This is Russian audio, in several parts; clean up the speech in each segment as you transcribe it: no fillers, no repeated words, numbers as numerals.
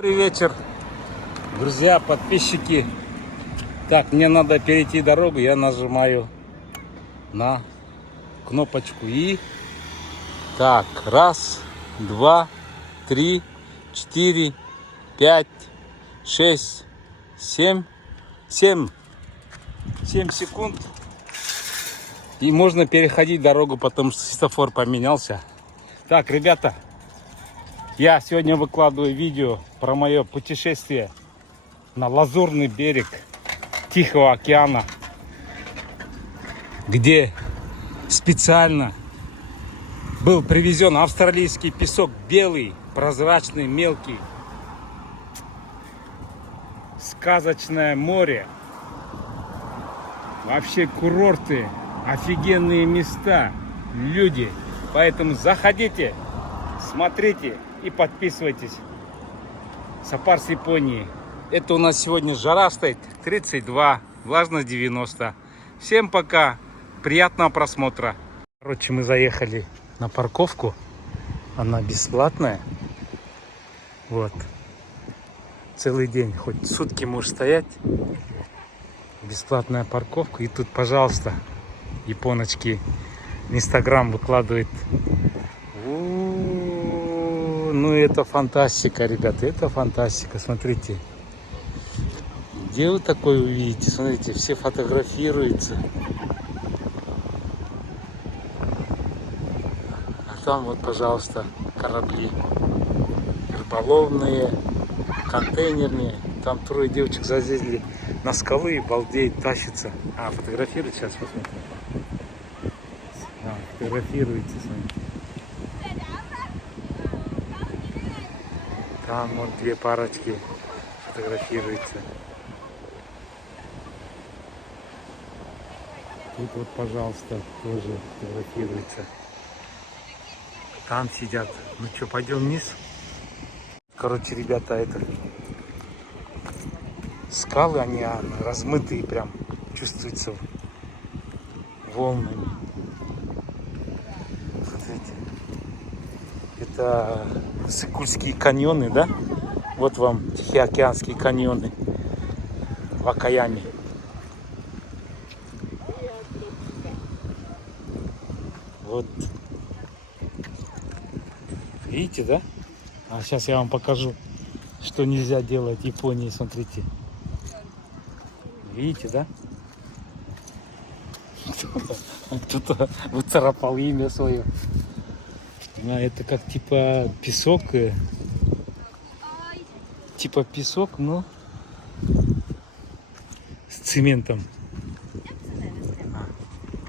Добрый вечер, друзья, подписчики. Так, мне надо перейти дорогу, я нажимаю на кнопочку и... Так, раз, два, три, четыре, пять, шесть, семь секунд. И можно переходить дорогу, потому что светофор поменялся. Так, ребята, я сегодня выкладываю видео про мое путешествие на Лазурный берег Тихого океана, где специально был привезен австралийский песок, белый, прозрачный, мелкий. Сказочное море. Вообще курорты, офигенные места, люди. Поэтому заходите, смотрите и подписывайтесь. Сапар Японии. Это у нас сегодня жара стоит 32, влажность 90. Всем пока, приятного просмотра. Короче, мы заехали на парковку. Она бесплатная. Вот. Целый день, хоть сутки можешь стоять. Бесплатная парковка. И тут, пожалуйста, японочки в Инстаграм выкладывает. Ну это фантастика, ребята, это фантастика. Смотрите, где вы такое увидите? Смотрите, все фотографируются. А там вот, пожалуйста, корабли рыболовные, контейнерные. Там трое девочек залезли на скалы и балдеют, тащатся. А, фотографируют сейчас, посмотрим. Фотографируется, смотрите. Там вот две парочки фотографируются. Тут вот, пожалуйста, тоже фотографируется. Там сидят. Ну что, пойдем вниз? Короче, ребята, это скалы, они размытые, прям чувствуются волнами. Смотрите. Это Сыкульские каньоны, да? Вот вам Тихоокеанские каньоны в Окаяме. Вот. Видите, да? А сейчас я вам покажу, что нельзя делать в Японии. Смотрите. Видите, да? Кто-то выцарапал имя свое. Это как типа песок. Типа песок, но с цементом.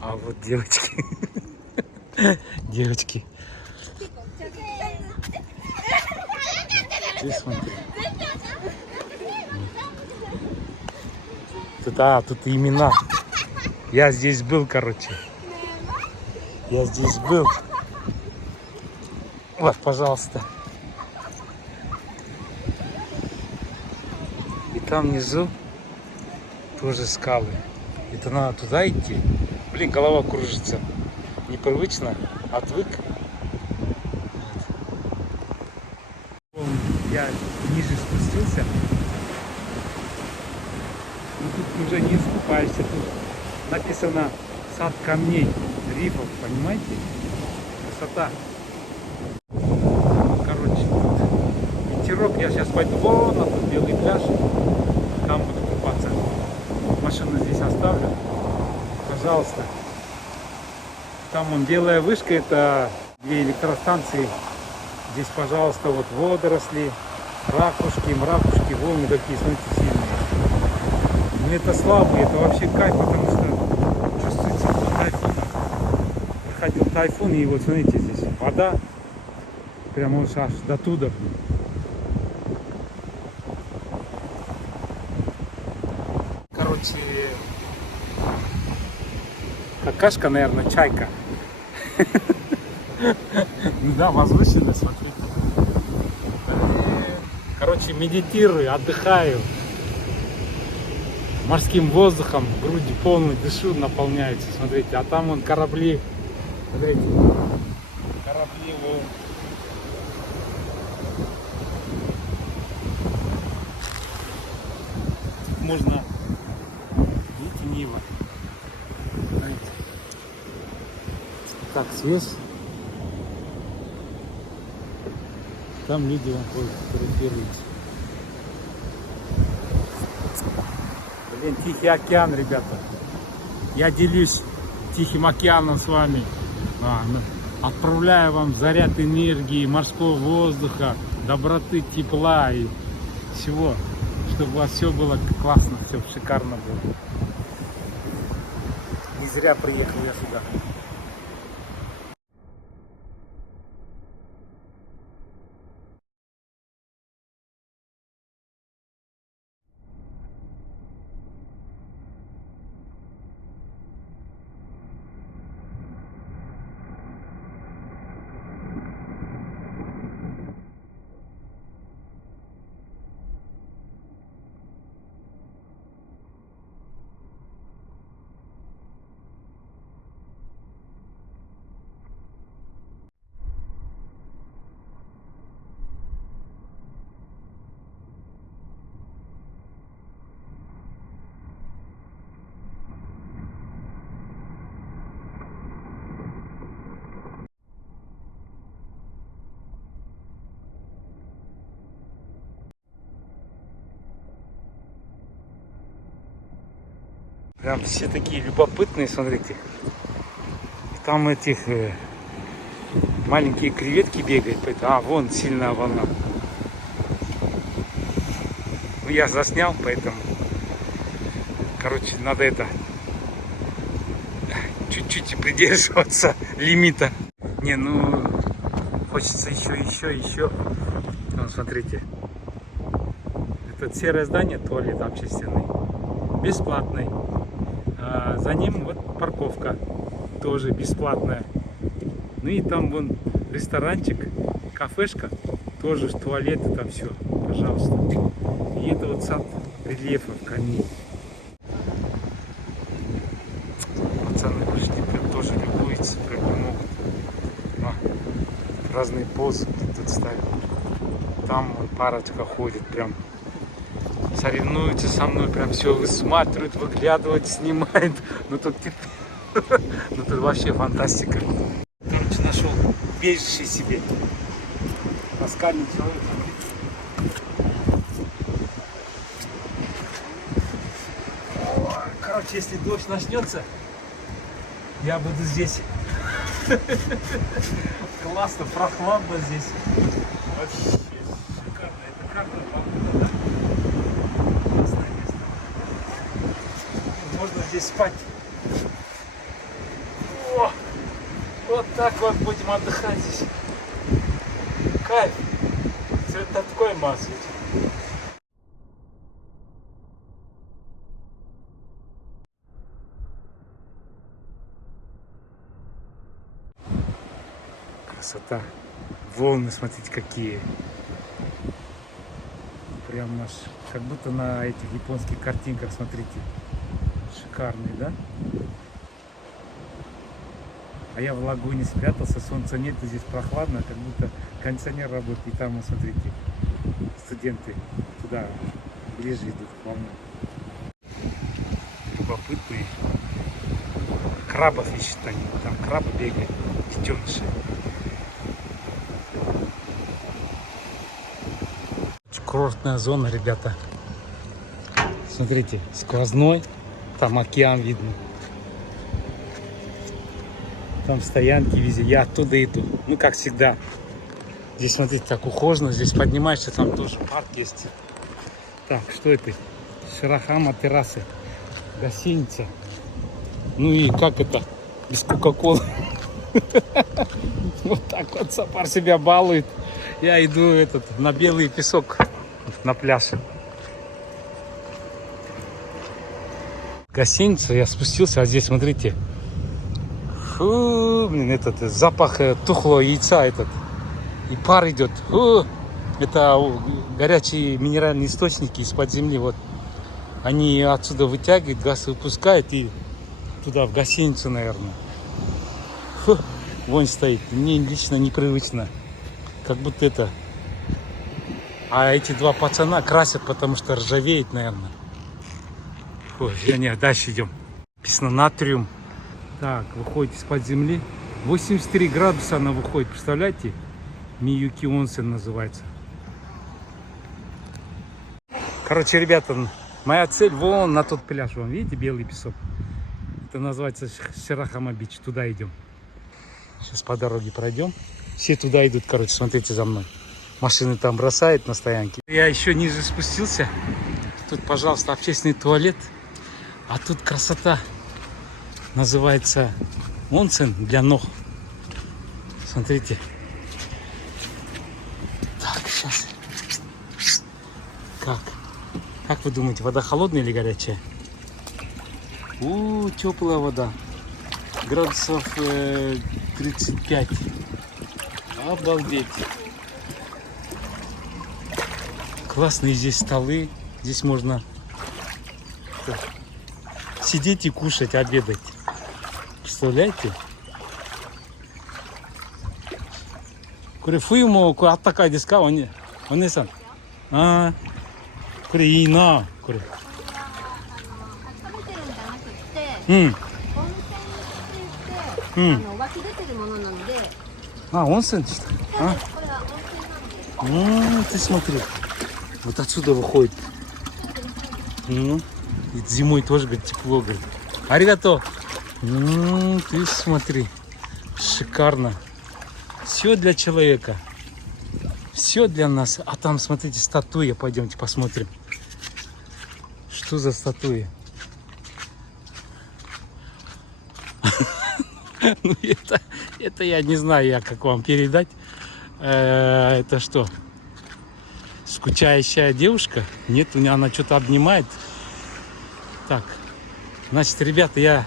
А вот девочки. Девочки. Здесь смотри. Тут имена. Я здесь был, короче. Я здесь был. Вот, пожалуйста. И там внизу тоже скалы. Это надо туда идти. Блин, голова кружится. Непривычно. Отвык. Я ниже спустился. И тут уже не искупаешься. Тут написано сад камней, рифов, понимаете? Красота. Короче, ветерок. Я сейчас пойду вон на тот белый пляж. Там буду купаться. Машину здесь оставлю. Пожалуйста. Там вон белая вышка, это две электростанции. Здесь, пожалуйста, вот водоросли, ракушки, мракушки, волны такие, смотрите, сильные. Но это слабые, это вообще кайф, потому что чувствуется тайфун. Проходил тайфун, и вот смотрите, здесь вода, прямо аж до туда. Короче, какашка, наверное, чайка. Ну да, возвышенно, смотрите. Короче, медитирую, отдыхаю. Морским воздухом, груди полной, дышу, наполняются. Смотрите, а там вон корабли. Смотрите, корабли. можно. Видите, Нива. Смотрите. Так, связь. Там люди вон ходят, фотографируются. Блин, Тихий океан, ребята. Я делюсь Тихим океаном с вами. Отправляю вам заряд энергии, морского воздуха, доброты, тепла и всего, чтобы у вас все было классно, все шикарно было. Не зря приехал я сюда. Прям все такие любопытные, смотрите. Там этих маленькие креветки бегают. А, вон сильная волна. Ну, я заснял, поэтому, короче, надо это чуть-чуть придерживаться лимита. Не, ну, хочется еще. Вон, смотрите. Это серое здание, туалет общественный, бесплатный. А за ним вот парковка, тоже бесплатная. Ну и там вон ресторанчик, кафешка, тоже туалеты, там все, пожалуйста. И это вот сад рельефов камней. Пацаны пришли, прям тоже любуются, прям могут. Разные позы тут ставят. Там вон парочка ходит, прям соревнуются со мной, прям все высматривают, выглядывают, снимают. Ну тут вообще фантастика. Короче, нашел убежище себе. Паскальный человек. Короче, если дождь начнется, я буду здесь. Классно, прохладно здесь. Вообще шикарно. Это карта погода, да? Классное место. Можно здесь спать. О, вот так вот будем отдыхать здесь. Кайф. Цвет такой массы. Красота. Волны, смотрите, какие. Прям аж как будто на этих японских картинках, смотрите. Шикарные, да? А я в лагуне спрятался, солнца нет, здесь прохладно, как будто кондиционер работает. И там, смотрите, студенты туда ближе идут к волне. Любопытные. Крабов ищут они. Там крабы бегают, детеныши. Курортная зона, ребята. Смотрите, сквозной. Там океан видно. Там стоянки везде. Я оттуда иду. Ну, как всегда. Здесь, смотрите, так ухоженно. Здесь поднимаешься, там тоже парк есть. Так, что это? Широхама террасы. Гостиница. Ну и как это? Без кока-колы. Вот так вот Сапар себя балует. Я иду на белый песок на пляж. Гостиница, я спустился, а здесь, смотрите. Фу, блин, запах тухлого яйца и пар идет. Фу, это горячие минеральные источники из-под земли. Вот они отсюда вытягивают, газ выпускают и туда в гостиницу, наверное. Фу, вонь стоит. Мне лично непривычно. Как будто А эти два пацана красят, потому что ржавеет, наверное. Ой, нет, дальше идем. Написано натриум. Так, выходит из-под земли. 83 градуса она выходит, представляете? Миюки Онсен называется. Короче, ребята, моя цель вон на тот пляж. Вон, видите, белый песок? Это называется Ширахама-Бич. Туда идем. Сейчас по дороге пройдем. Все туда идут, короче, смотрите за мной. Машины там бросают на стоянке. Я еще ниже спустился. Тут, пожалуйста, общественный туалет. А тут красота. Называется онсен для ног. Смотрите. Так, сейчас. Как вы думаете, вода холодная или горячая? Теплая вода. Градусов 35. Обалдеть. Классные здесь столы. Здесь можно сидеть и кушать, обедать. Представляете? Куре фуймо аттакай десу ка? Оне-сан. Куре ii na. Куре. 湧き出てるものなので。Онсен. Ты смотри. Вот отсюда выходит. И зимой тоже, говорит, тепло, говорит. Аригато. Ты смотри. Шикарно. Все для человека. Все для нас. А там, смотрите, статуя. Пойдемте посмотрим. Что за статуя? Ну, это я не знаю, как вам передать. Это что? Скучающая девушка? Нет, у нее она что-то обнимает. Так, значит, ребята, я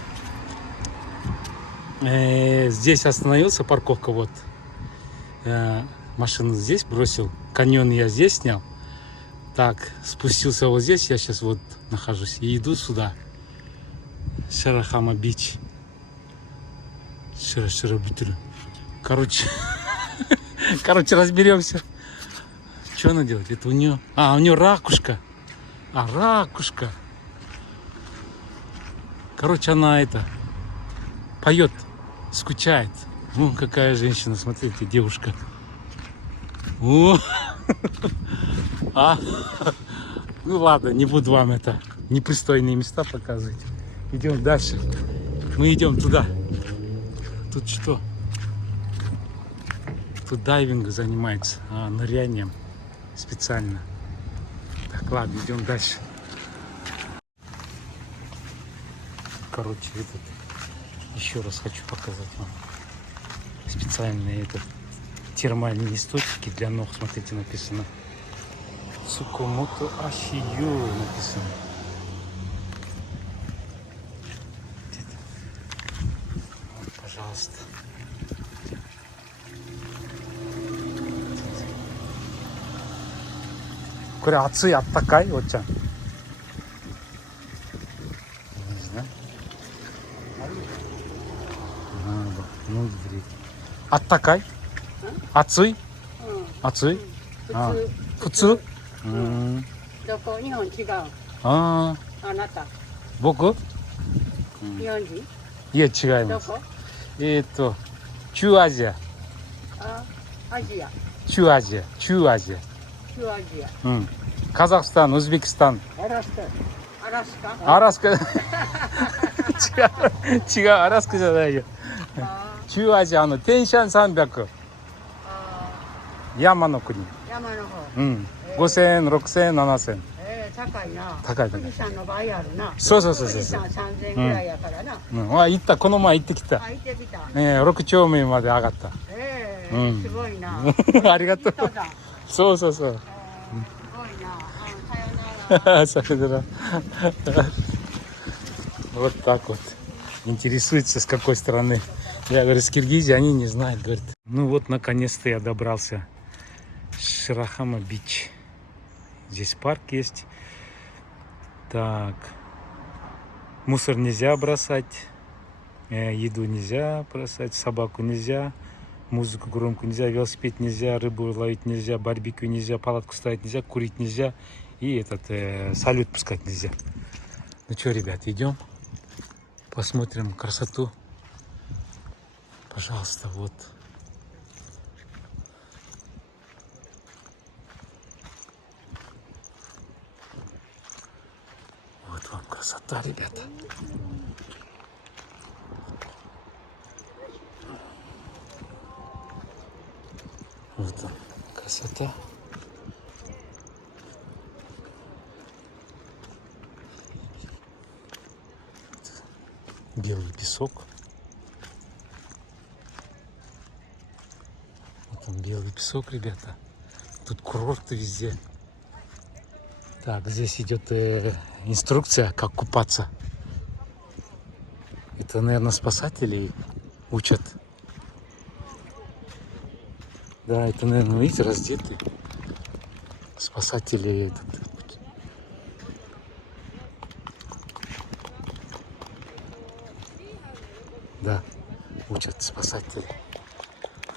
здесь остановился, парковка вот. Машину здесь бросил, каньон я здесь снял. Так, спустился вот здесь, я сейчас вот нахожусь и иду сюда. Ширахама-Бич. Короче, разберемся. Что она делает? Это у нее... у нее ракушка. Ракушка. Короче, она поет, скучает. Какая женщина, смотрите, девушка. Ну ладно, не буду вам непристойные места показывать. Идем дальше. Мы идем туда. Тут что? Тут дайвинг занимается, нырянием специально. Так, ладно, идем дальше. Короче, еще раз хочу показать вам специальные термальные источники для ног. Смотрите, написано Цукомото Ашию написано. Пожалуйста. Куре ацуй аттакай, отчан. Не знаю. Ну, аттакай? Ацуй? Ацуй? Фуцу? どこ日本違う。あなた。僕? 日本人？いや、違います。どこ？中アジア。アジア。中アジア。中アジア。中アジア。カザフスタン、ウズベキスタン。アラスカ？アラスカ。違う、アラスカじゃないよ。中アジア、テンシャン300。山の国。山の方。5000円、6000円、7000円。高いな。高い。富士山の倍あるな。そう。富士山3000ぐらいやからな。行った、この前行ってきた。行ってきた。6丁目まで上がった。すごいな。ありがとう。そう。すごいな。さよなら。Вот так вот. Интересуется, с какой стороны. Я говорю, с Киргизии, они не знают, говорит. Ну вот, наконец-то я добрался. Ширахама-Бич. Здесь парк есть. Так. Мусор нельзя бросать. Еду нельзя бросать. Собаку нельзя. Музыку громкую нельзя. Велосипед нельзя. Рыбу ловить нельзя. Барбекю нельзя. Палатку ставить нельзя. Курить нельзя. И салют пускать нельзя. Ну что, ребят, идем, посмотрим красоту. Пожалуйста, вот. Вот вам красота, ребята. Вот там красота. Белый песок. Вот там белый песок, ребята. Тут курорты везде. Так, здесь идет инструкция, как купаться. Это, наверное, спасатели учат. Да, это, наверное, видите, раздеты. Спасатели этот. Да, учат спасатели.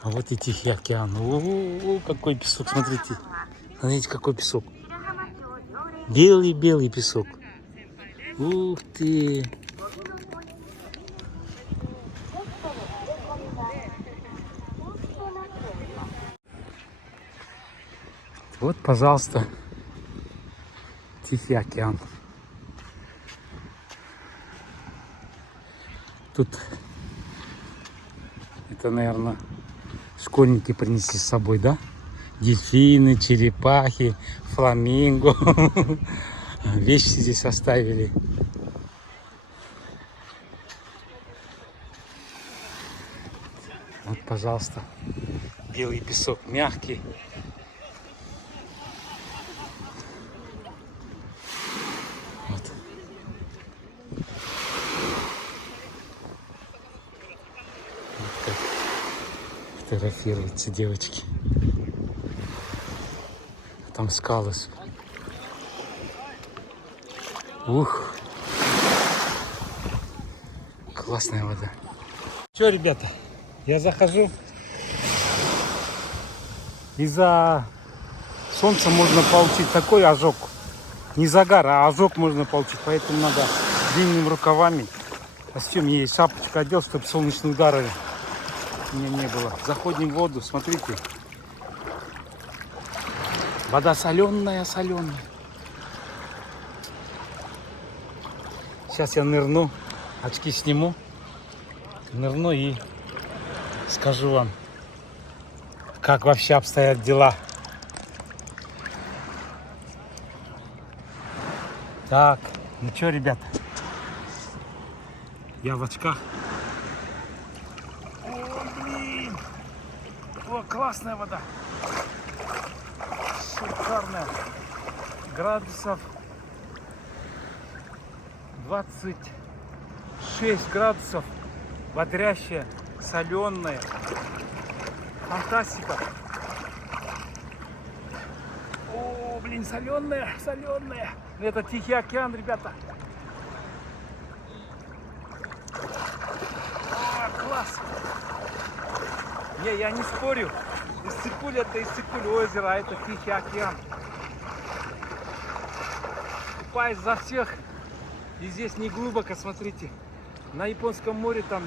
А вот и Тихий океан. О, какой песок, смотрите. Смотрите, какой песок. Белый-белый песок. Ух ты. Вот, пожалуйста, Тихий океан. Тут это, наверное, школьники принесли с собой, да? Дельфины, черепахи, фламинго. Вещи здесь оставили. Вот, пожалуйста, белый песок, мягкий. Вот. Вот как фотографируются девочки. Там скалы. Ух. Классная вода. Че, ребята, я захожу. Из-за солнца можно получить такой ожог. Не загар, а ожог можно получить. Поэтому надо длинными рукавами. Костюм есть, шапочку одел, чтобы солнечные удары у меня не было. Заходим в воду, смотрите. Вода соленая, соленая. Сейчас я нырну, очки сниму, нырну и скажу вам, как вообще обстоят дела. Так, ну что, ребята, я в очках. О, блин, о, классная вода. Шикарная. Градусов 26 градусов. Бодрящая, соленая. Фантастика. О, блин, соленая, соленая. Это Тихий океан, ребята. О, класс. Не, я не спорю. Иссык-Куль это Иссык-Куль озеро, а это Тихий океан. Купаюсь за всех. И здесь не глубоко, смотрите. На Японском море там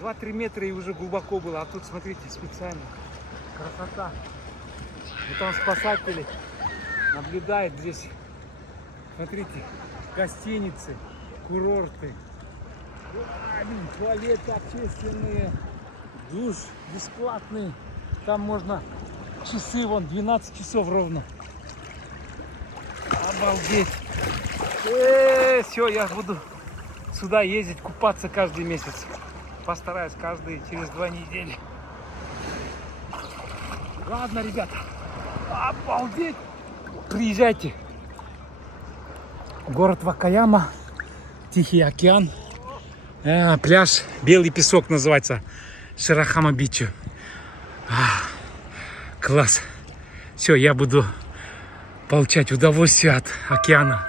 2-3 метра и уже глубоко было. А тут, смотрите, специально. Красота. И там спасатели наблюдают здесь. Смотрите, гостиницы, курорты. Туалеты общественные. Душ бесплатный. Там можно часы, вон, 12 часов ровно. Обалдеть. Все, я буду сюда ездить, купаться каждый месяц. Постараюсь через 2 недели. Ладно, ребята. Обалдеть. Приезжайте. Город Вакаяма. Тихий океан. Пляж Белый песок называется. Ширахама-бичу. Класс. Все, я буду получать удовольствие от океана.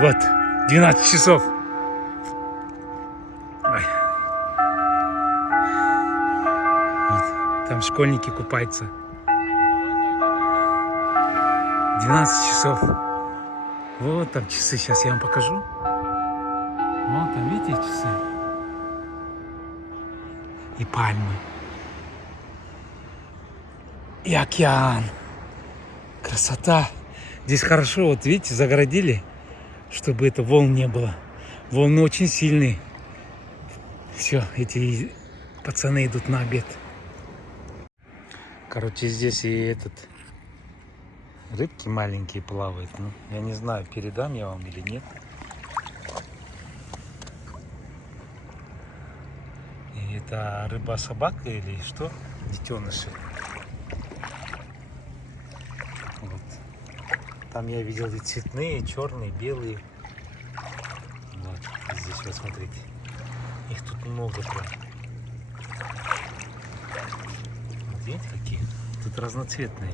Вот, 12 часов. Ой. Вот, там школьники купаются. 12 часов. Вот там часы, сейчас я вам покажу. Вот там, видите, часы? И пальмы. И океан. Красота. Здесь хорошо, вот видите, загородили, чтобы это волн не было. Волны очень сильные. Все, эти пацаны идут на обед. Короче, здесь и этот рыбки маленькие плавают. Ну, я не знаю, передам я вам или нет. И это рыба-собака или что? Детеныши. Вот. Там я видел и цветные, черные, белые. Вот. И здесь вот смотрите. Их тут много прям. Вот видите какие? Тут разноцветные.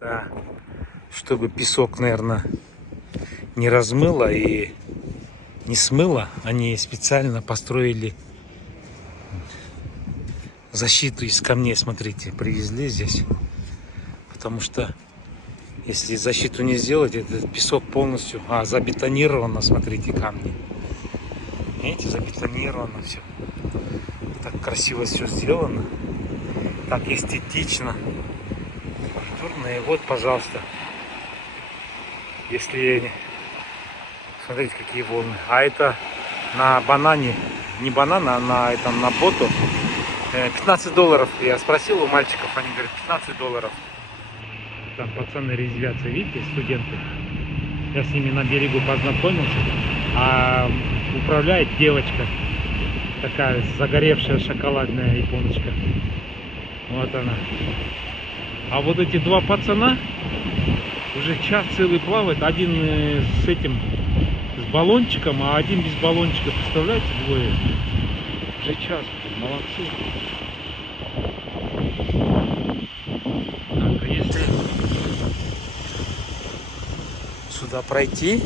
Да. Чтобы песок, наверное, не размыло и не смыло, они специально построили защиту из камней. Смотрите, привезли здесь. Потому что если защиту не сделать, этот песок полностью забетонировано. Смотрите, камни. Видите, забетонировано все. Так красиво все сделано. Так эстетично. Культурно. И вот, пожалуйста. Если... Смотрите, какие волны. А это на банане. Не банан, а на боту. $15. Я спросил у мальчиков, они говорят, $15. Там пацаны резвятся, видите, студенты. Я с ними на берегу познакомился. А управляет девочка. Такая загоревшая шоколадная японочка. Вот она. А вот эти два пацана уже час целый плавает. Один с этим, с баллончиком, а один без баллончика. Представляете, двое? Уже час. Молодцы. Так, а если сюда пройти,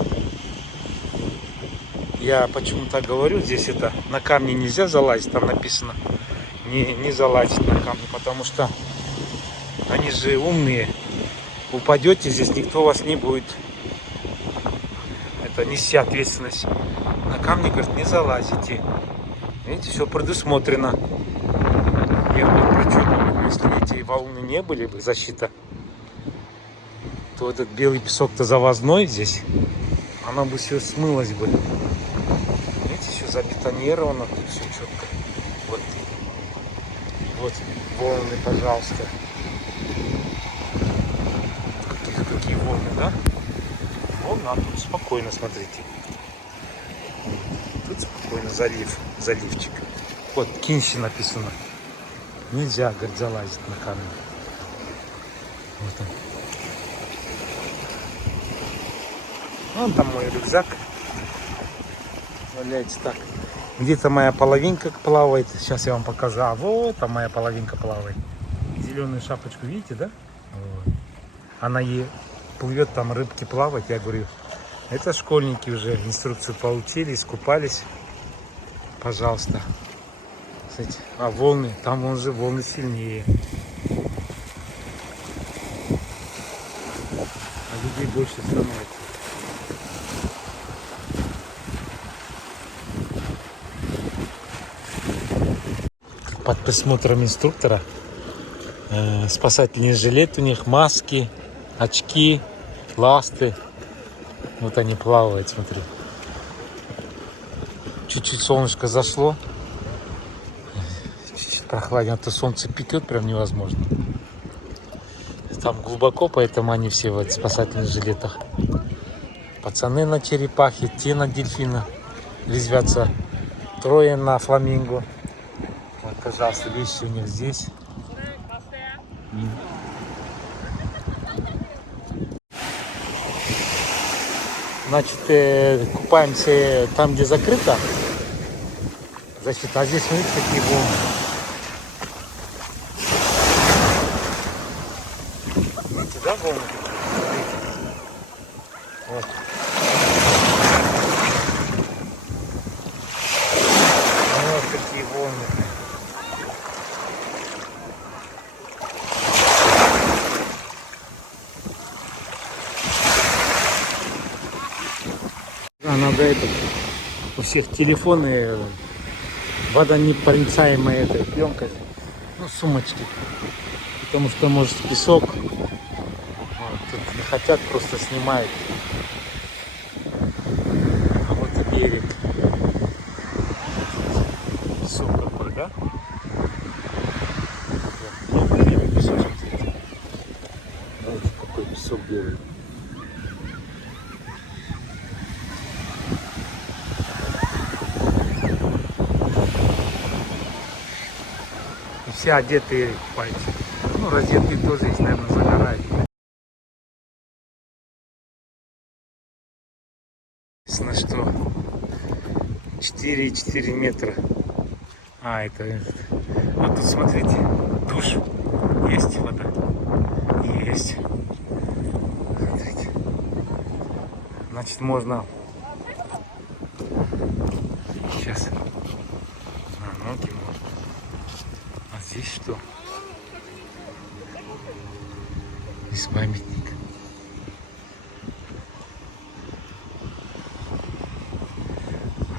я почему-то говорю, здесь это на камни нельзя залазить, там написано не залазить на камни, потому что они же умные. Упадете, здесь никто вас не будет нести ответственность. На камни, говорит, не залазите. Видите, все предусмотрено. Я буду прочитывать, если эти волны не были бы, защита, то этот белый песок-то завозной здесь, она бы все смылась бы. Видите, все забетонировано, тут все четко. Вот волны, пожалуйста. Какие волны, да? Волны, а тут спокойно, смотрите. Тут спокойно заливчик. Вот, Кинси написано. Нельзя, говорит, залазить на камень. Вот он. Вон там мой рюкзак. Валяется так. Где-то моя половинка плавает. Сейчас я вам покажу. А вот там моя половинка плавает. Зеленую шапочку видите, да? Вот. Она ей плывет, там рыбки плавать. Я говорю, это школьники уже инструкцию получили, искупались. Пожалуйста. Кстати, а волны, там вон же волны сильнее. А людей больше становится. Под присмотром инструктора спасательный жилет у них, маски, очки, ласты. Вот они плавают, смотри. Чуть-чуть солнышко зашло. Прохладнее, а то солнце пекет прям невозможно. Там глубоко, поэтому они все в спасательных жилетах. Пацаны на черепахе, те на дельфина резвятся. Трое на фламинго. Вот, пожалуйста, вещи у них здесь. Значит, купаемся там, где закрыто защита. А здесь, смотрите, какие волны. Видите, да, волны? Вот. Вот какие волны. надо этот, у всех телефоны водонепроницаемой этой пленкой, ну, сумочки, потому что может песок, вот, тут не хотят, просто снимают. А вот и берег. Песок какой, да? Вот, белый песочек. Знаете, какой песок белый. И все одетые купаются. Ну, раздетые тоже есть, наверное, загорают. На что? 4,4 метра. А, это... Вот тут, смотрите, душ. Есть вода? Есть. Смотрите. Значит, можно... Сейчас. На ноги можно. А здесь что? Здесь памятник.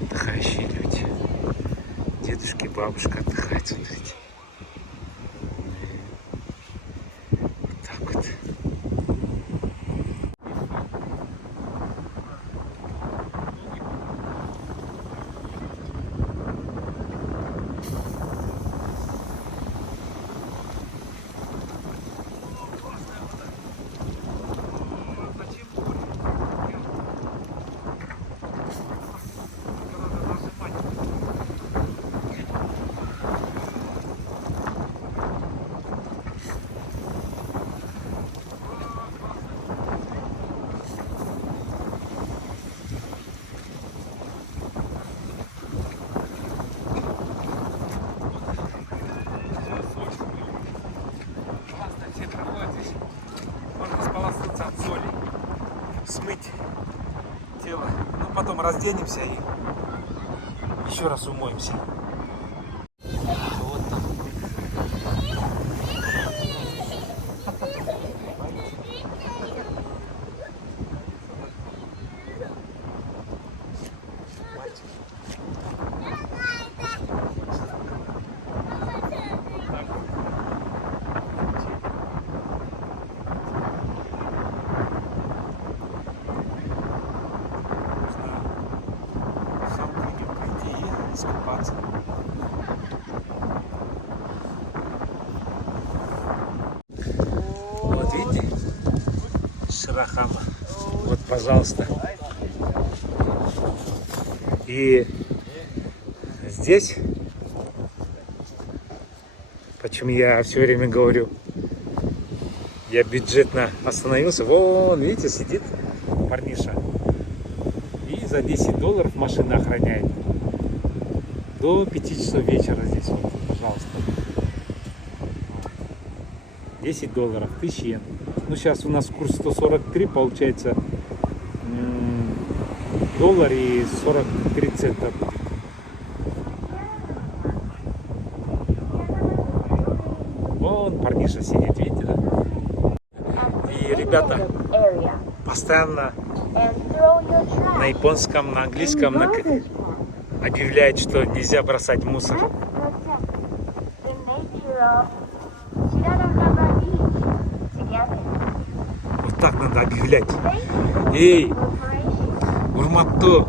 Отдыхающие люди. Дедушки, бабушка отдыхают, смотрите. Вот так вот. Смыть тело, ну потом разденемся и еще раз умоемся. Вот так. Искупаться. Вот видите, Ширахама. Вот, пожалуйста. И здесь, почему я все время говорю, я бюджетно остановился. Вон, видите, сидит парниша. И за $10 машина охраняет. До 5 часов вечера здесь, вот, пожалуйста. $10, 1000 йен. Ну, сейчас у нас курс 143, получается, доллар и 43 цента. Вон парниша сидит, видите, да? И ребята постоянно на японском, на английском, объявляет, что нельзя бросать мусор. Вот так надо объявлять. Эй, урматтуу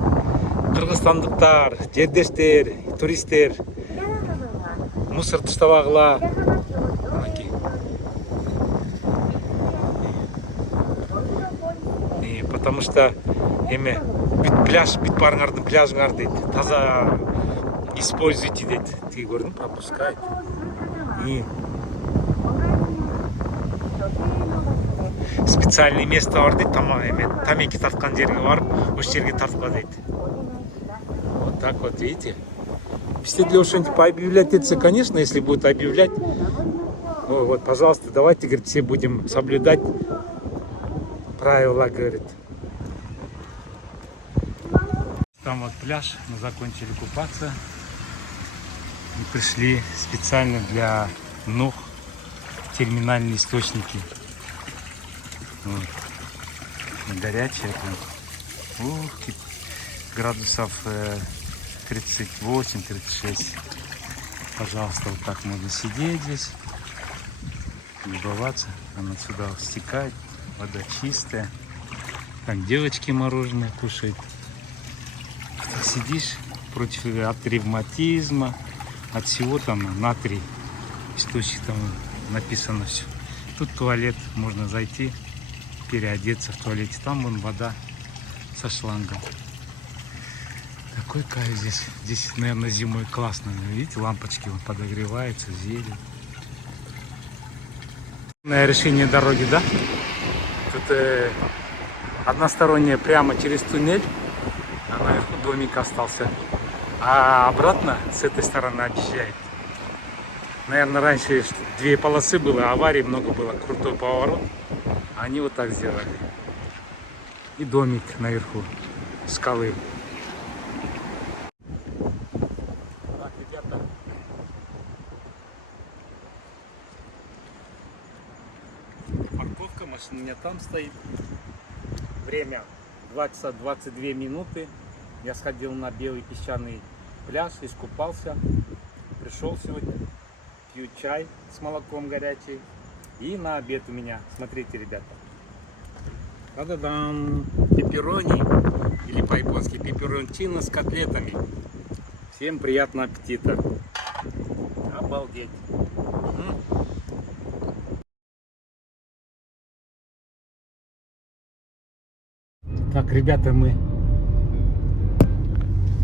кыргызстандыктар, жердештер, туристтер, мусор таштабагыла. Потому что пляж, бит барыңардын пляжыңар дейт, таза используйте дейт. Ты көрдің, пропускает. И специальный место бар дейт, тамеки тарткан жерге барып, ошол жерге тартпа дейт. Вот так вот, видите. Если для что-нибудь пообъявлять это, конечно, если будут объявлять, ну, вот, пожалуйста, давайте, говорит, все будем соблюдать правила, говорит. Там вот пляж, мы закончили купаться и пришли специально для ног терминальные источники. Вот. Горячие. Ух, градусов 38-36. Пожалуйста, вот так можно сидеть здесь, любоваться. Она сюда стекает, вода чистая. Так, девочки мороженое кушают. Так сидишь против от ревматизма, от всего там натрий. Источник там написано все. Тут туалет, можно зайти, переодеться в туалете. Там вон вода со шлангом. Такой кайф здесь. Здесь, наверное, зимой классно. Видите, лампочки вон подогреваются, зелень. Решение дороги, да? Тут односторонняя прямо через туннель, а наверху домик остался. А обратно с этой стороны объезжает. Наверное, раньше 2 полосы было, аварий много было, крутой поворот. Они вот так сделали. И домик наверху, скалы. Так, ребята. Парковка, машина у меня там стоит. Время 2 часа 22 минуты. Я сходил на белый песчаный пляж, искупался. Пришел сегодня, пью чай с молоком горячий. И на обед у меня, смотрите, ребята. Та-да-дам! Пепперони, или по-японски пепперончино с котлетами. Всем приятного аппетита. Обалдеть. Так, ребята, мы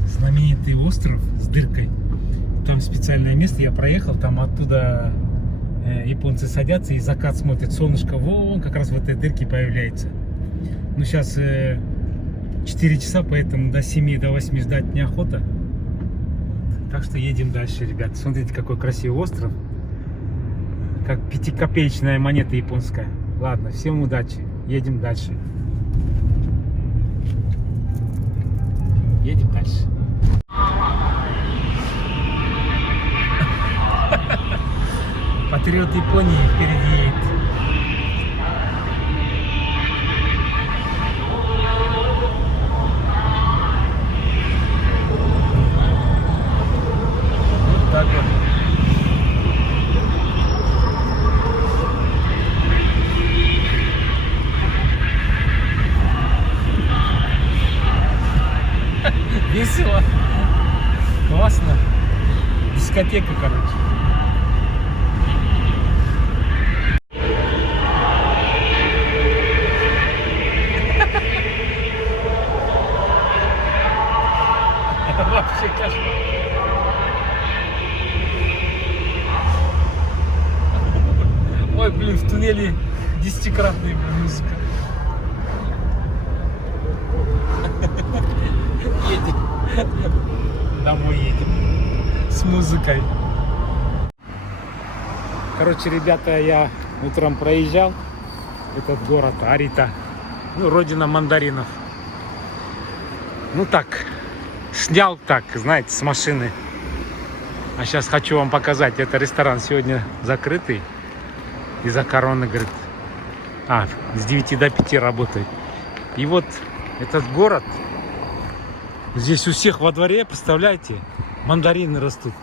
знаменитый остров с дыркой. Там специальное место, я проехал, там оттуда японцы садятся и закат смотрят. Солнышко вон как раз в этой дырке появляется. Ну, сейчас 4 часа, поэтому до 7, до 8 ждать неохота. Так что едем дальше, ребят. Смотрите, какой красивый остров. Как 5-копеечная монета японская. Ладно, всем удачи. Едем дальше. Едем дальше. Патриот Японии впереди едет. Вот так вот. Весело. Классно. Дискотека, короче. Вообще кошмар. Ой, блин, в туннеле 10-кратная музыка. Едем. Домой едем. С музыкой. Короче, ребята, я утром проезжал этот город Арита. Ну, родина мандаринов. Ну так. Снял так, знаете, с машины. А сейчас хочу вам показать. Это ресторан сегодня закрытый. Из-за короны, говорит. С 9 до 5 работает. И вот этот город. Здесь у всех во дворе, представляете, мандарины растут.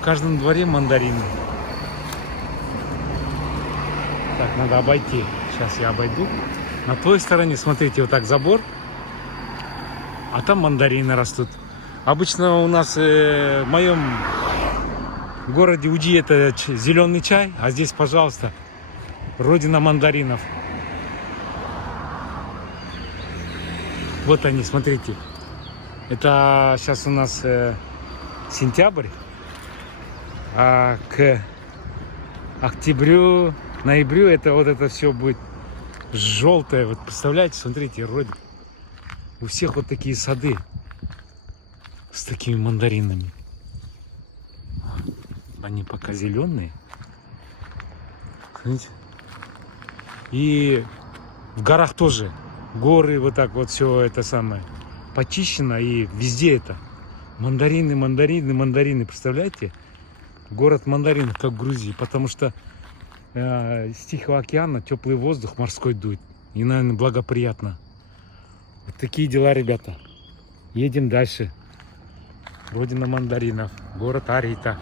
В каждом дворе мандарины. Так, надо обойти. Сейчас я обойду. На той стороне, смотрите, вот так забор. А там мандарины растут. Обычно у нас в моем городе Уди это зеленый чай, а здесь, пожалуйста, родина мандаринов. Вот они, смотрите. Это сейчас у нас сентябрь, а к октябрю, ноябрю это вот это все будет желтое. Вот представляете, смотрите, родина. У всех вот такие сады с такими мандаринами. Они пока зеленые. Смотрите. И в горах тоже. Горы вот так вот все это самое почищено. И везде это. Мандарины, мандарины, мандарины. Представляете? Город мандаринов, как в Грузии. Потому что с Тихого океана теплый воздух морской дует. И, наверное, благоприятно. Вот такие дела, ребята. Едем дальше. Родина мандаринов. Город Арита.